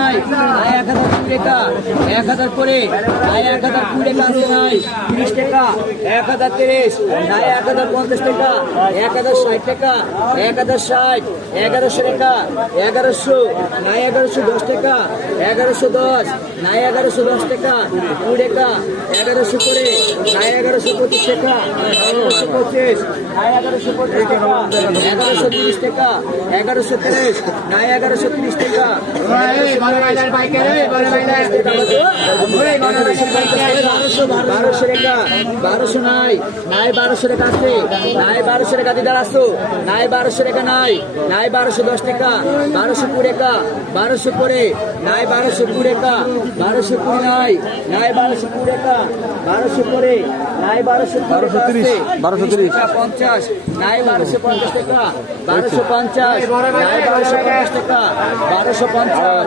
নাই 1020 টাকা 1000 করে নাই 1020 টাকা আছে নাই 30 টাকা 1030 নাই 1050 টাকা 1060 টাকা 1060 1100 টাকা 1100 নাই 1110 টাকা 1110 নাই 1110 টাকা 20 টাকা 1100 করে নাই 1125 টাকা 1125 নাই 1125 টাকা 1130 টাকা 1130 নাই 1130 টাকা 1200 টাকা 1200 নাই নাই 1200 টাকা আছে নাই 1200 টাকা দিদার আসো নাই 1200 টাকা নাই নাই 1210 টাকা 1220 টাকা 1200 করে নাই 1220 টাকা 1220 নাই নাই 1220 টাকা 1200 করে নাই 1230 50 নাই 1250 টাকা 1250 নাই 1250 টাকা 1250